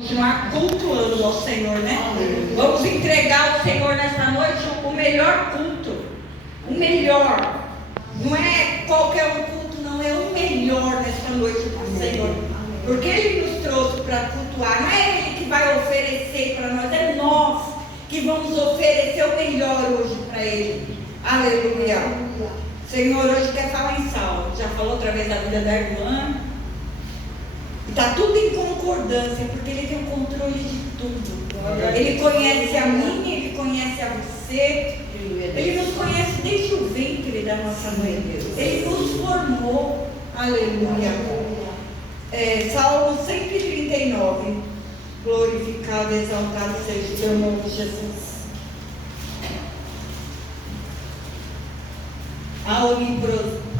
Continuar cultuando ao Senhor, né? Vamos entregar ao Senhor nesta noite o melhor culto. O melhor. Não é qualquer um culto, não. É o melhor nesta noite para o Senhor. Porque Ele nos trouxe para cultuar. Não é Ele que vai oferecer para nós. É nós que vamos oferecer o melhor hoje para Ele. Aleluia. Senhor, hoje quer falar em salmo. Já falou através da vida da irmã. Está tudo em concordância, porque Ele tem o controle de tudo. Ele conhece a mim, Ele conhece a você. Ele nos conhece desde o ventre da nossa mãe. Ele nos formou. Aleluia. Salmo 139. Glorificado e exaltado seja o teu nome, Jesus. A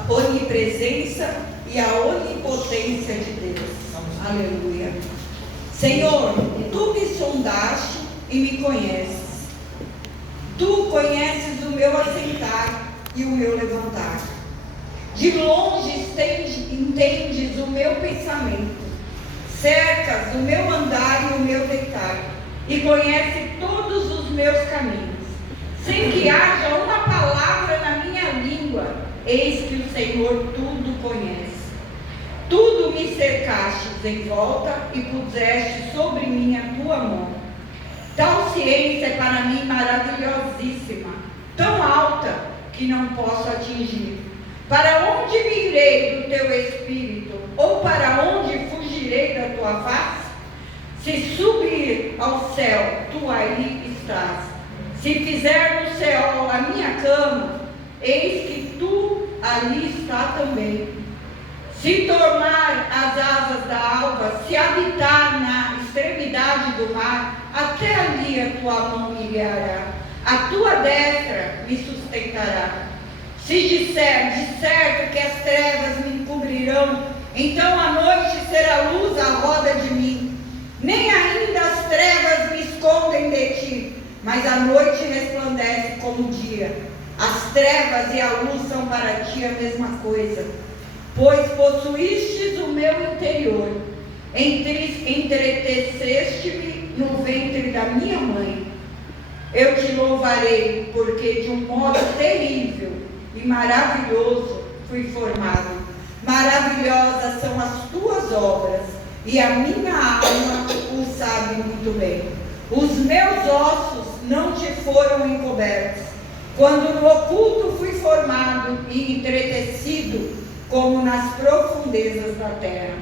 onipresença e a onipotência de Deus. Aleluia. Senhor, Tu me sondaste e me conheces. Tu conheces o meu assentar e o meu levantar. De longe entendes o meu pensamento. Cercas o meu andar e o meu deitar. E conheces todos os meus caminhos. Sem que haja uma palavra na minha língua, eis que o Senhor tudo conhece. Tudo me cercastes em volta e puseste sobre mim a tua mão. Tal ciência é para mim maravilhosíssima, tão alta que não posso atingir. Para onde me irei do teu espírito? Ou para onde fugirei da tua face? Se subir ao céu, tu aí estás. Se fizer no céu a minha cama, eis que tu ali está também. Se tornar as asas da alva, se habitar na extremidade do mar, até ali a tua mão me guiará, a tua destra me sustentará. Se disser, de certo que as trevas me encobrirão, então a noite será luz à roda de mim. Nem ainda as trevas me escondem de ti, mas a noite resplandece como o dia. As trevas e a luz são para ti a mesma coisa. Pois possuístes o meu interior, entreteceste-me no ventre da minha mãe. Eu te louvarei, porque de um modo terrível e maravilhoso fui formado. Maravilhosas são as tuas obras, e a minha alma o sabe muito bem. Os meus ossos não te foram encobertos, quando no oculto fui formado e entretecido, como nas profundezas da terra.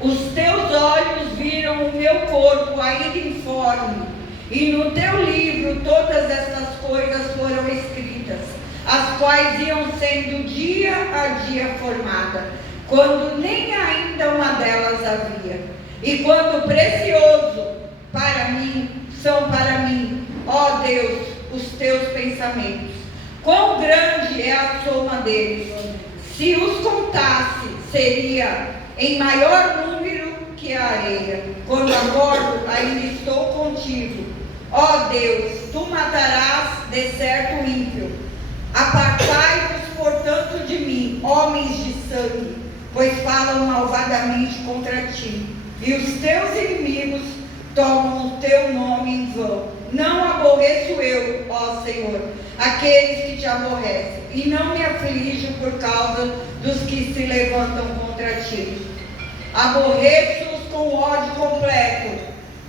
Os teus olhos viram o meu corpo ainda informe, e no teu livro todas estas coisas foram escritas, as quais iam sendo dia a dia formada, quando nem ainda uma delas havia. E quando precioso para mim, são para mim, ó Deus, os teus pensamentos. Quão grande é a soma deles! Se os contasse, seria em maior número que a areia. Quando acordo, ainda estou contigo. Ó Deus, tu matarás de certo o ímpio. Apartai-vos, portanto, de mim, homens de sangue, pois falam malvadamente contra ti. E os teus inimigos tomam o teu nome em vão. Não aborreço eu, ó Senhor, aqueles que te aborrecem, e não me aflijo por causa dos que se levantam contra ti. Aborreço-os com ódio completo,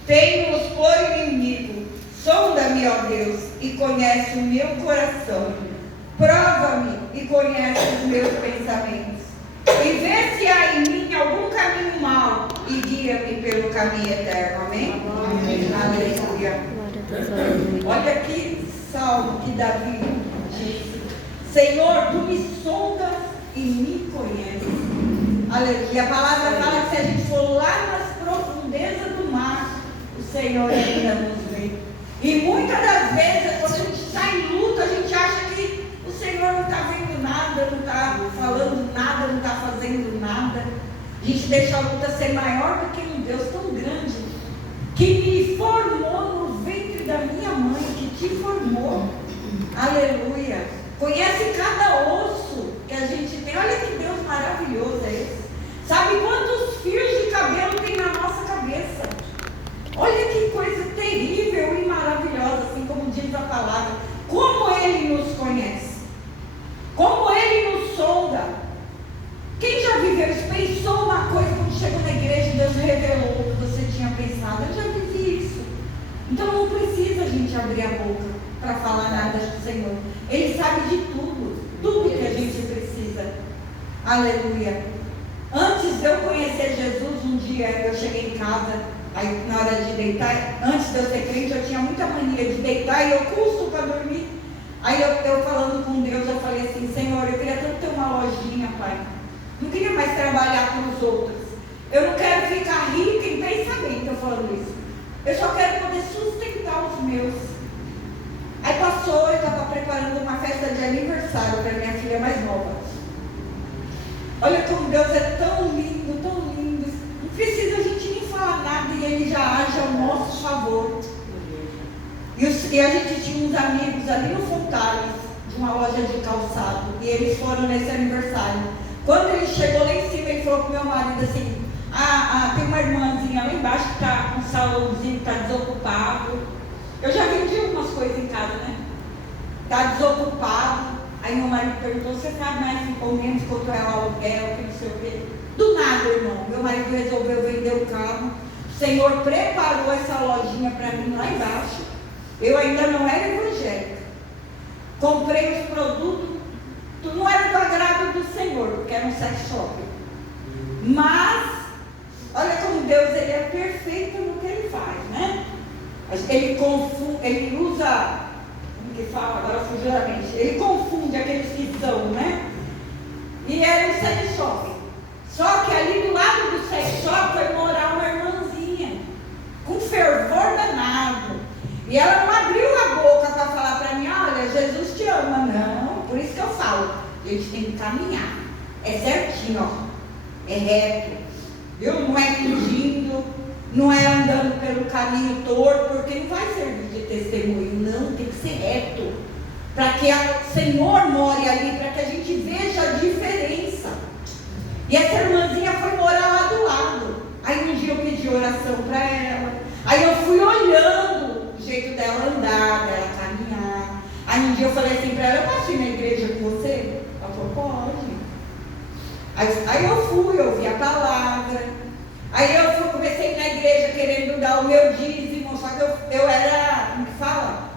tenho-os por inimigo. Sonda-me, ó Deus, e conhece o meu coração. Prova-me e conhece os meus pensamentos. E vê se há em mim algum caminho mau, e guia-me pelo caminho eterno. Amém? Amém. Aleluia. Olha que salmo que Davi disse: Senhor, tu me sondas e me conheces. Aleluia. A palavra fala que se a gente for lá nas profundezas do mar, o Senhor ainda nos vê. E muitas das vezes, quando a gente está em luta, a gente acha que o Senhor não está vendo nada, não está falando nada, não está fazendo nada. A gente deixa a luta ser maior do que um Deus tão grande, que me formou no ventre da minha mãe, que te formou. Aleluia. Conhece cada osso que a gente tem. Olha que Deus maravilhoso é esse. Sabe quantos fios de cabelo tem na nossa cabeça? para falar nada do Senhor. Ele sabe de tudo, tudo que a gente precisa. Aleluia. Antes de eu conhecer Jesus, um dia eu cheguei em casa, aí na hora de deitar, antes de eu ser crente, eu tinha muita mania de deitar e eu custo para dormir. Aí eu falando com Deus, eu falei assim: Senhor, eu queria tanto ter uma lojinha, Pai. Não queria mais trabalhar com os outros. Eu não quero ficar rica em pensamento, eu falando isso. Eu só quero poder sustentar os meus. Aí passou, eu estava preparando uma festa de aniversário para minha filha mais nova. Olha como Deus é tão lindo, tão lindo. Não precisa a gente nem falar nada e Ele já age ao nosso favor. E a gente tinha uns amigos ali no Fontales, de uma loja de calçado, e eles foram nesse aniversário. Quando ele chegou lá em cima, ele falou pro meu marido assim: tem uma irmãzinha lá embaixo que está com um salãozinho, está desocupado. Eu já vendi algumas coisas em casa, né? Está desocupado. Aí meu marido perguntou: você sabe mais ou menos quanto é o aluguel, que não sei o quê? Do nada, irmão. Meu marido resolveu vender o carro. O Senhor preparou essa lojinha para mim lá embaixo. Eu ainda não era evangélica. Comprei os produtos. Não era do agrado do Senhor, porque era um sex shop. Mas, olha como Deus, Ele é perfeito no que Ele faz, né? Ele usa, como que fala? Agora fugiu da mente. Ele confunde aqueles que são, né? E era um sex shop. Só que ali do lado do sex shop foi morar uma irmãzinha, com fervor danado. E ela não abriu a boca para falar para mim: olha, Jesus te ama. Não, por isso que eu falo, a gente tem que caminhar. É certinho, ó. É reto. Viu? Não é fingindo, não é andando pelo caminho torto, porque não vai servir de testemunho. Não, tem que ser reto. Para que o Senhor more ali, para que a gente veja a diferença. E essa irmãzinha foi morar lá do lado. Aí um dia eu pedi oração para ela. Aí eu fui olhando o jeito dela andar, dela caminhar. Aí um dia eu falei assim para ela: eu posso ir na igreja com você? Ela falou: pode. Aí eu fui, eu ouvi a palavra. Aí eu comecei na igreja querendo dar o meu dízimo, só que eu era, como que fala?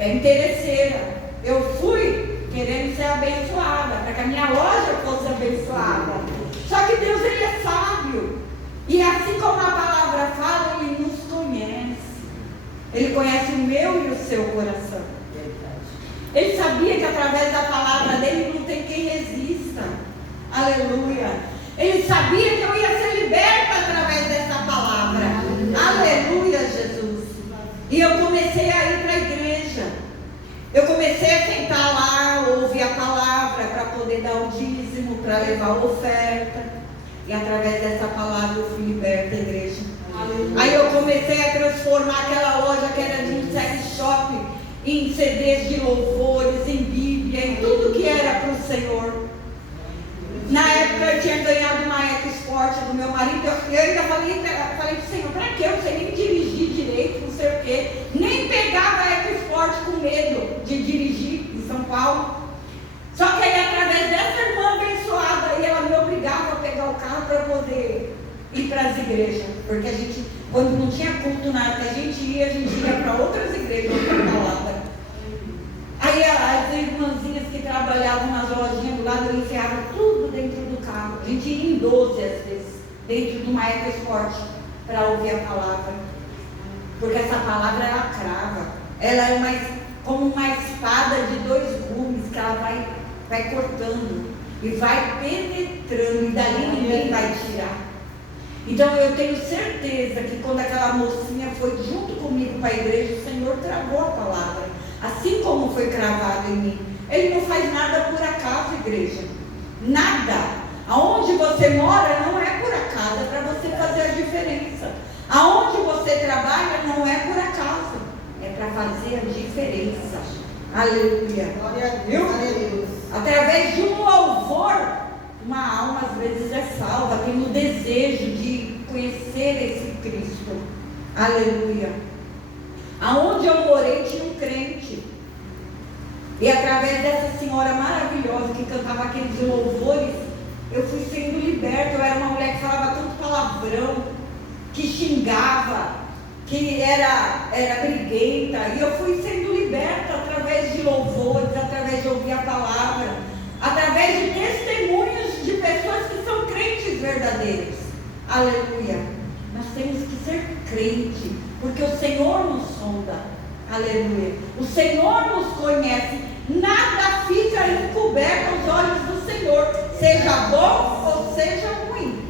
Interesseira. Eu fui querendo ser abençoada, para que a minha loja fosse abençoada. Só que Deus, Ele é sábio. E assim como a palavra fala, Ele nos conhece. Ele conhece o meu e o seu coração. Ele sabia que através da palavra dele não tem quem resista. Aleluia. Ele sabia que eu ia ser liberta através dessa palavra. Aleluia, Jesus. E eu comecei a ir para a igreja. Eu comecei a sentar lá, ouvir a palavra para poder dar o dízimo, para levar a oferta. E através dessa palavra eu fui liberta, igreja. Aleluia. Aí eu comecei a transformar aquela loja que era de um sex shop em CDs de louvores, em Bíblia, em tudo que era para o Senhor. Na época eu tinha ganhado uma EcoSport do meu marido. Eu ainda falei para o Senhor: para que? Eu não sei nem dirigir direito, não sei o quê. Nem pegava a EcoSport com medo de dirigir em São Paulo. Só que aí, através dessa irmã abençoada, ela me obrigava a pegar o carro para poder ir para as igrejas. Porque a gente, quando não tinha culto nada, a gente ia para outras igrejas para a palavra. Aí as irmãzinhas que trabalhavam nas lojinhas do lado, enfiavam tudo dentro do carro. A gente ia em 12 às vezes, dentro de uma EcoSport, para ouvir a palavra. Porque essa palavra, ela crava. Ela é como uma espada de 2 gumes, que ela vai cortando e vai penetrando, e dali ninguém vai tirar. Então eu tenho certeza que quando aquela mocinha foi junto comigo para a igreja, o Senhor travou a palavra. Assim como foi cravado em mim. Ele não faz nada por acaso, igreja. Nada. Aonde você mora não é por acaso, é para você fazer a diferença. Aonde você trabalha não é por acaso, é para fazer a diferença. Aleluia. Glória a Deus. Aleluia. Através de um louvor, uma alma às vezes é salva, tem o desejo de conhecer esse Cristo. Aleluia. Aonde eu morei tinha um crente. E através dessa senhora maravilhosa que cantava aqueles louvores, eu fui sendo liberta. Eu era uma mulher que falava tanto palavrão, que xingava, que era briguenta. E eu fui sendo liberta liberta através de louvores, através de ouvir a palavra, através de testemunhos de pessoas que são crentes verdadeiros. Aleluia. Nós temos que ser crente, porque o Senhor nos sonda. Aleluia. O Senhor nos conhece. Nada fica encoberto aos olhos do Senhor, seja bom ou seja ruim.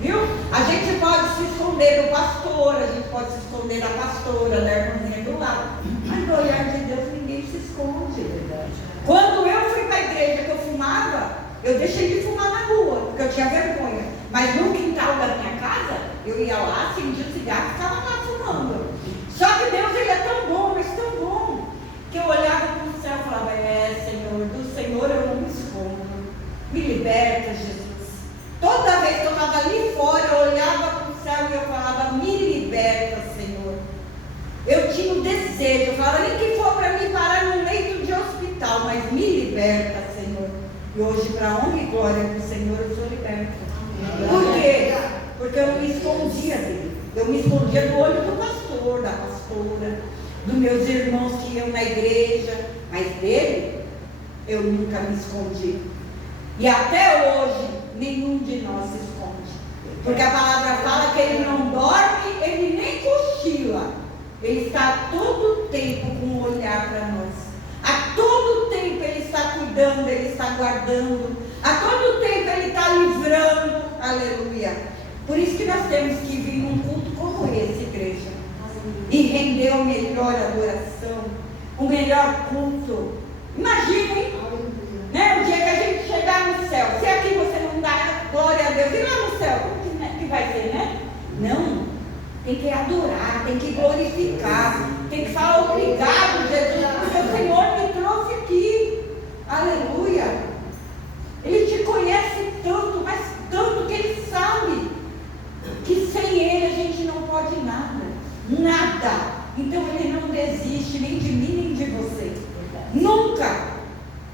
Viu? A gente pode se esconder do pastor, a gente pode se esconder da pastora, da irmãzinha do lado, mas no olhar de Deus ninguém se esconde. Verdade. Quando eu fui para a igreja que eu fumava, eu deixei de fumar na rua, porque eu tinha vergonha. Mas no quintal da minha casa, eu ia lá, acendia o cigarro e ficava lá fumando. Só que Deus, Ele é tão bom, mas tão bom, que eu olhava para o céu e falava, Senhor, do Senhor eu não me escondo. Me liberta, Jesus. Toda vez que eu estava ali fora, eu olhava para o céu e eu falava, me liberta, Senhor. Eu tinha um desejo, eu falava, nem que for para mim parar no leito de hospital, mas me liberta, Senhor. E hoje, para a honra e glória do Senhor, eu sou liberta. Por quê? Porque eu não me escondia dele. Eu me escondia do olho do pastor, da pastora, dos meus irmãos que iam na igreja, mas dele, eu nunca me escondi. E até hoje, nenhum de nós se esconde. Porque a palavra fala que ele não dorme, ele nem cochila. Ele está a todo tempo com um olhar para nós. A todo tempo ele está cuidando, ele está guardando. A todo tempo ele está livrando. Aleluia. Por isso que nós temos que vir num culto como esse, igreja. E render a melhor adoração, o melhor culto. Imaginem, né, o dia que a gente chegar no céu. Se aqui você não dá glória a Deus, e lá no céu, como que vai ser, né? Não. Tem que adorar, tem que glorificar, tem que falar obrigado, Jesus, porque o Senhor me trouxe aqui. Aleluia. Ele te conhece tanto, mas tanto que Ele sabe que sem Ele a gente não pode nada. Nada. Então Ele não desiste nem de mim, nem de você. Nunca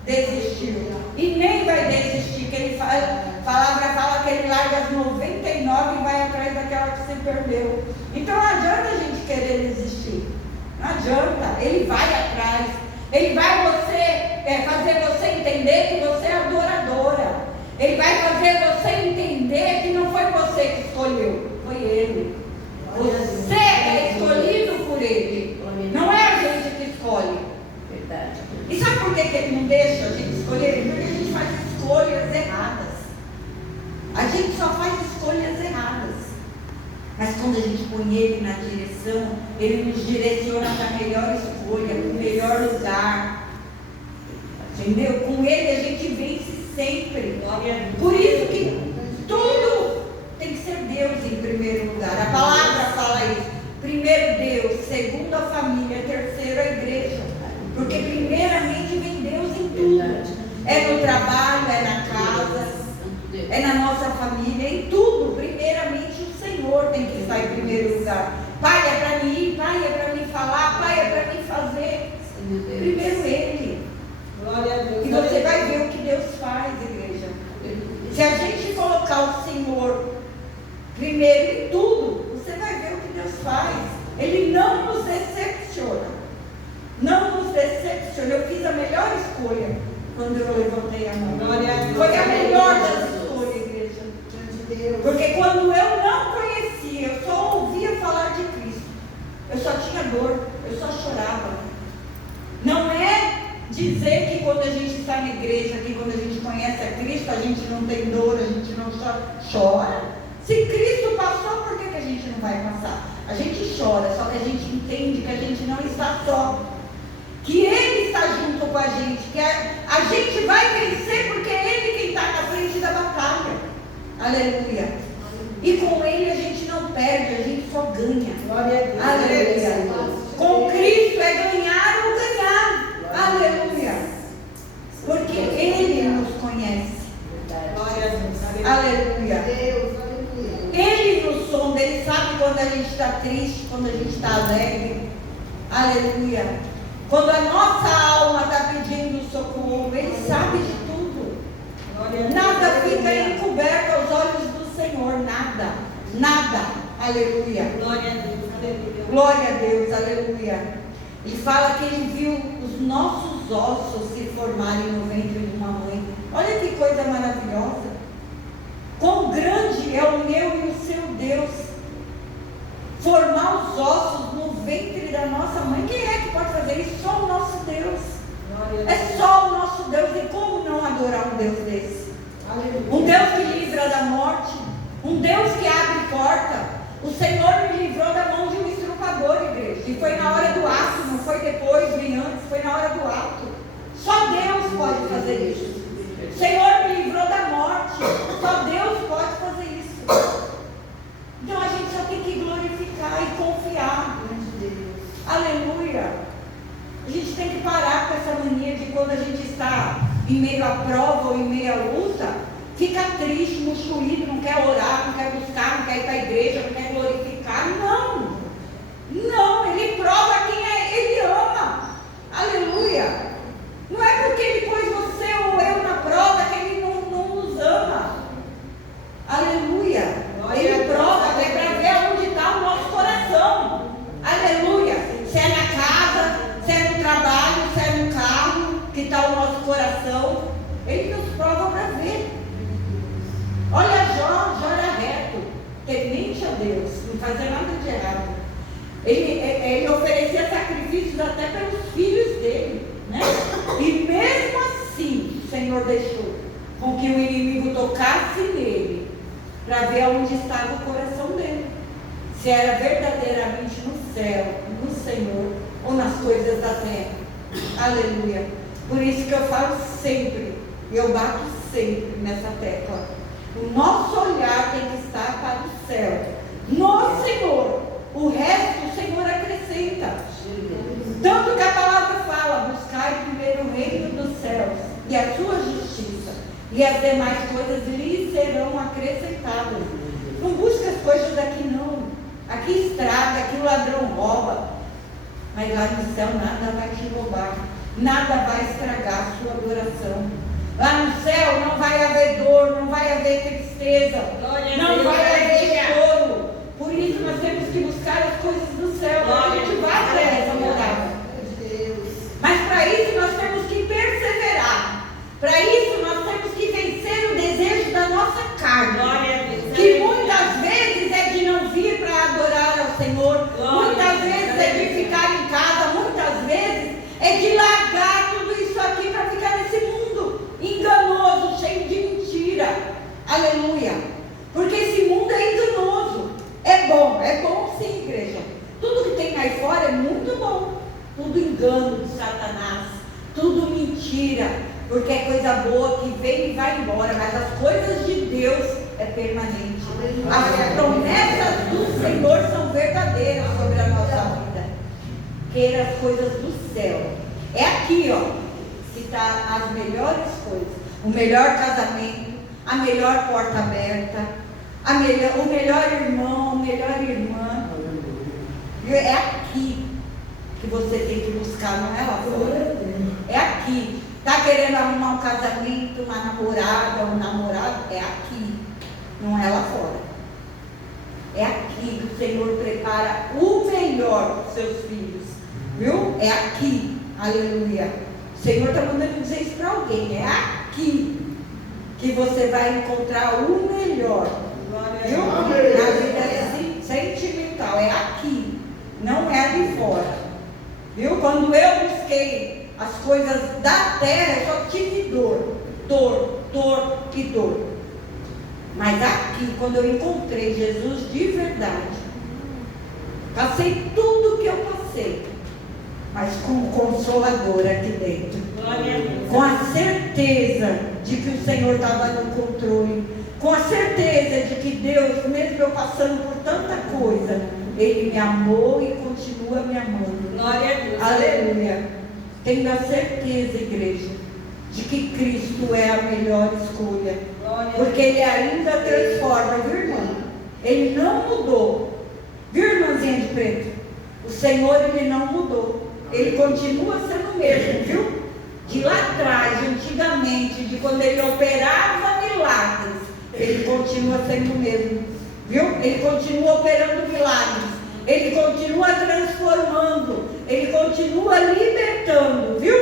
desistiu. E nem vai desistir, que Ele fala, a palavra fala que Ele larga as 99 e vai atrás daquela que você perdeu. Então não adianta a gente querer desistir. Não adianta. Ele vai atrás. Ele vai fazer você entender que você é adoradora. Ele vai fazer você entender que não foi você que escolheu, foi Ele. Você é escolhido por Ele. Não é a gente que escolhe. Verdade. E sabe por que Ele não deixa a gente escolher? Porque a gente faz escolhas erradas. A gente só faz escolhas erradas. Mas quando a gente põe Ele na direção, Ele nos direciona para a melhor escolha, para o melhor lugar. Entendeu? Com Ele a gente vence sempre. Por isso que tudo tem que ser Deus em primeiro lugar. A palavra fala isso. Primeiro Deus, segundo a família, terceiro a igreja. Porque primeiramente vem Deus em tudo. É no trabalho, é na casa, é na nossa família, em tudo. Primeiramente o Senhor tem que estar em primeiro lugar. Pai é para mim ir, Pai é para mim falar, Pai é para mim fazer. Primeiro Ele. Glória a Deus. E você vai ver o que Deus faz, igreja. Se a gente colocar o Senhor primeiro em tudo, você vai ver o que Deus faz. Ele não nos decepciona. Não nos decepciona. Eu fiz a melhor escolha quando eu levantei a mão. Foi a melhor das escolhas, igreja. Porque quando eu não conhecia, eu só ouvia falar de Cristo. Eu só tinha dor, eu só chorava. Não é dizer que quando a gente está na igreja, que quando a gente conhece a Cristo, a gente não tem dor, a gente não chora. Se Cristo passou, por que a gente não vai passar? A gente chora, só que a gente entende que a gente não está só. Que Ele está junto com a gente, que a gente vai vencer porque é Ele quem está na frente da batalha. Aleluia. E com Ele a gente não perde, a gente só ganha. Glória a Deus. Aleluia. Com Cristo é ganhar ou ganhar. Aleluia. Porque Ele nos conhece. Glória a Deus. Aleluia. Ele nos sonda, Ele sabe quando a gente está triste, quando a gente está alegre. Aleluia. Quando a nossa alma está pedindo socorro, Ele sabe de tudo. Nada fica encoberto aos olhos do Senhor, nada. Nada. Aleluia. Glória a Deus, aleluia. Glória a Deus, aleluia. E fala que ele viu os nossos ossos se formarem no ventre de uma mãe. Olha que coisa maravilhosa. Quão grande é o meu e o seu Deus. Formar os ossos no ventre da nossa mãe. Quem é que pode fazer isso? Só o nosso Deus. É só o nosso Deus. E como não adorar um Deus desse? Um Deus que livra da morte. Um Deus que abre porta. O Senhor me livrou da mão de um estrupador, igreja. E foi na hora do ato, não foi depois, nem antes, foi na hora do ato. Só Deus pode fazer isso. O Senhor me livrou da morte. Só Deus pode fazer isso. Então a gente só tem que glorificar e confiar em Deus. Aleluia. A gente tem que parar com essa mania de quando a gente está em meio à prova ou em meio à luta, fica triste, murchurido, não quer orar, não quer buscar, não quer ir para a igreja, não quer glorificar. Não, não, ele prova quem ele ama. Aleluia. Não é porque ele pôs você ou eu na prova que ele não nos ama. Aleluia. Ele prova, é para ver onde está o nosso coração. Aleluia. Se é na casa, se é no trabalho, se é no carro que está o nosso coração, ele nos prova para ver. Olha Jó era reto, temente a Deus, não fazia nada de errado. Ele oferecia sacrifícios até pelos filhos dele, né? E mesmo assim, o Senhor deixou com que o inimigo tocasse nele, para ver onde estava o coração dele. Se era verdadeiramente no céu, no Senhor, ou nas coisas da terra. Aleluia. Por isso que eu falo sempre, e eu bato sempre nessa tecla. O nosso olhar tem que estar para o céu, no Senhor. O resto o Senhor acrescenta. Tanto que a palavra fala: buscai primeiro o reino dos céus e a sua justiça, e as demais coisas lhe serão acrescentadas. Não busca as coisas daqui não. Aqui estraga, aqui o ladrão rouba. Mas lá no céu nada vai te roubar, nada vai estragar a sua adoração. Lá no céu não vai haver dor, não vai haver tristeza, não vai haver choro. Por isso nós temos que buscar as coisas do céu, para que a gente vá para essa morada. Mas para isso nós temos que perseverar. Para isso nós temos que vencer o desejo da nossa carne, que muitas vezes é de não vir para adorar ao Senhor, muitas vezes é de ficar em casa, muitas vezes é de largar tudo isso aqui para ficar nesse mundo enganoso, cheio de mentira. Aleluia. Porque esse mundo é enganoso. É bom sim, igreja. Tudo que tem aí fora é muito bom. Tudo engano de Satanás, tudo mentira, porque é coisa boa que vem e vai embora, mas as coisas de Deus é permanente. As promessas do Senhor são verdadeiras sobre a nossa vida. Queira as coisas do céu. É aqui, ó, que está as melhores coisas. O melhor casamento, a melhor porta aberta, o melhor irmão, a melhor irmã. É aqui que você tem que buscar, não é lá fora. É aqui. Está querendo arrumar um casamento, uma namorada, um namorado? É aqui, não é lá fora. É aqui que o Senhor prepara o melhor para os seus filhos. Viu? É aqui. Aleluia. O Senhor está mandando dizer isso para alguém. É aqui que você vai encontrar o melhor. Viu? Na vida sentimental. É aqui. Não é ali fora. Viu? Quando eu busquei as coisas da terra, eu só tive dor e dor. Mas aqui, quando eu encontrei Jesus de verdade, passei tudo o que eu passei, mas com o Consolador aqui dentro, com a certeza de que o Senhor estava no controle, com a certeza de que Deus, mesmo eu passando por tanta coisa, Ele me amou e continua me amando. Glória a Deus. Aleluia. Tenho a certeza, igreja, de que Cristo é a melhor escolha. Porque Ele ainda transforma, viu, irmã? Ele não mudou. Viu, irmãzinha de preto? O Senhor, Ele não mudou. Ele continua sendo o mesmo, viu? De lá atrás, antigamente, de quando Ele operava milagres, Ele continua sendo o mesmo. Viu? Ele continua operando milagres. Ele continua transformando. Ele continua libertando, viu?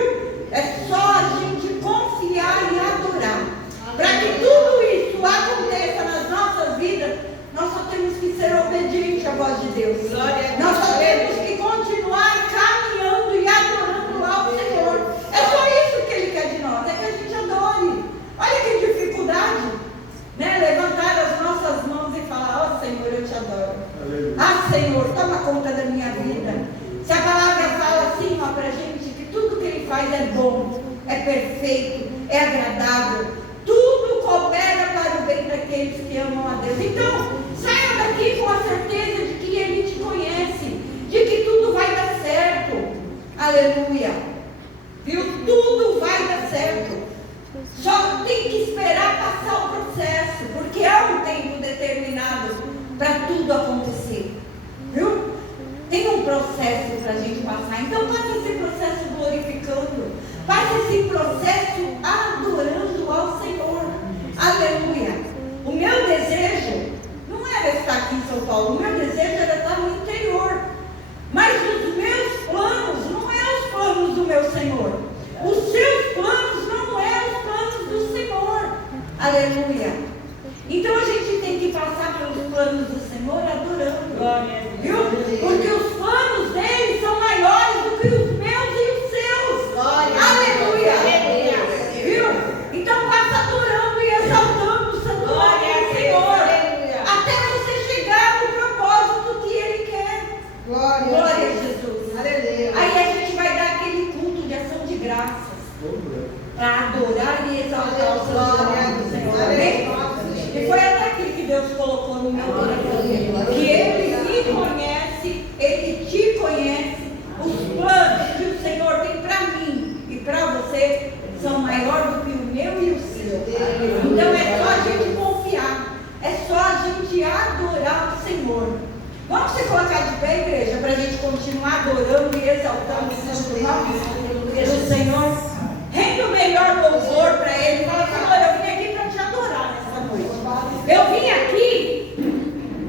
É só a gente confiar e adorar. Para que tudo isso aconteça nas nossas vidas, nós só temos que ser obedientes à voz de Deus. Nós só temos que continuar caminhando e adorando ao Senhor. É só isso que Ele quer de nós, é que a gente adore. Olha que dificuldade, né? Levantar as nossas mãos e falar: ó Senhor, eu te adoro. Ah Senhor, toma conta da minha vida. Se a palavra fala assim, ó, pra gente, que tudo que Ele faz é bom, é perfeito, é agradável, tudo coopera para o bem daqueles que amam a Deus. Então, saia daqui com a certeza de que Ele te conhece, de que tudo vai dar certo. Aleluia. Viu? Tudo vai dar certo. Só tem que esperar passar o processo, porque há um tempo determinado para tudo acontecer. Viu? Tem um processo para a gente passar. Então passa esse processo glorificando, passa esse processo adorando ao Senhor. Aleluia. O meu desejo não era estar aqui em São Paulo, o meu desejo era estar no interior. Mas os meus planos não é os planos do meu Senhor. Os seus planos não é os planos do Senhor. Aleluia. Então a gente tem que passar pelos planos do Senhor adorando. Viu? Porque os planos dele são maiores do que os meus e os seus. Aleluia. Viu? Então passa adorando e exaltando o santo nome do Senhor. Até você chegar no propósito que Ele quer. Glória a Jesus. Aleluia. Aí a gente vai dar aquele culto de ação de graças para adorar e exaltar o santo nome do Senhor. Amém? E foi até aquilo que Deus colocou no meu coração. Que Ele me conhece, Ele te conhece. Os planos que o Senhor tem para mim e para você são maiores do que o meu e o seu. Então é só a gente confiar, é só a gente adorar o Senhor. Vamos se colocar de pé, igreja, para a gente continuar adorando e exaltando o santo nome do Senhor. Renda o melhor louvor para Ele. Fala: Senhor, eu vim aqui para te adorar nessa noite. Eu vim aqui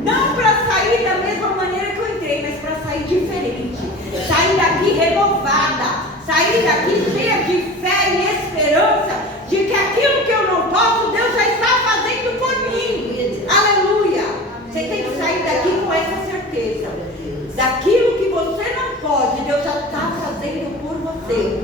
não para sair da mesma maneira que eu entrei, mas para sair diferente. Sair daqui renovada. Sair daqui cheia de fé e esperança de que aquilo que eu não posso, Deus já está fazendo por mim. Aleluia. Você tem que sair daqui com essa certeza. Daquilo que você não pode, Deus já está fazendo por você.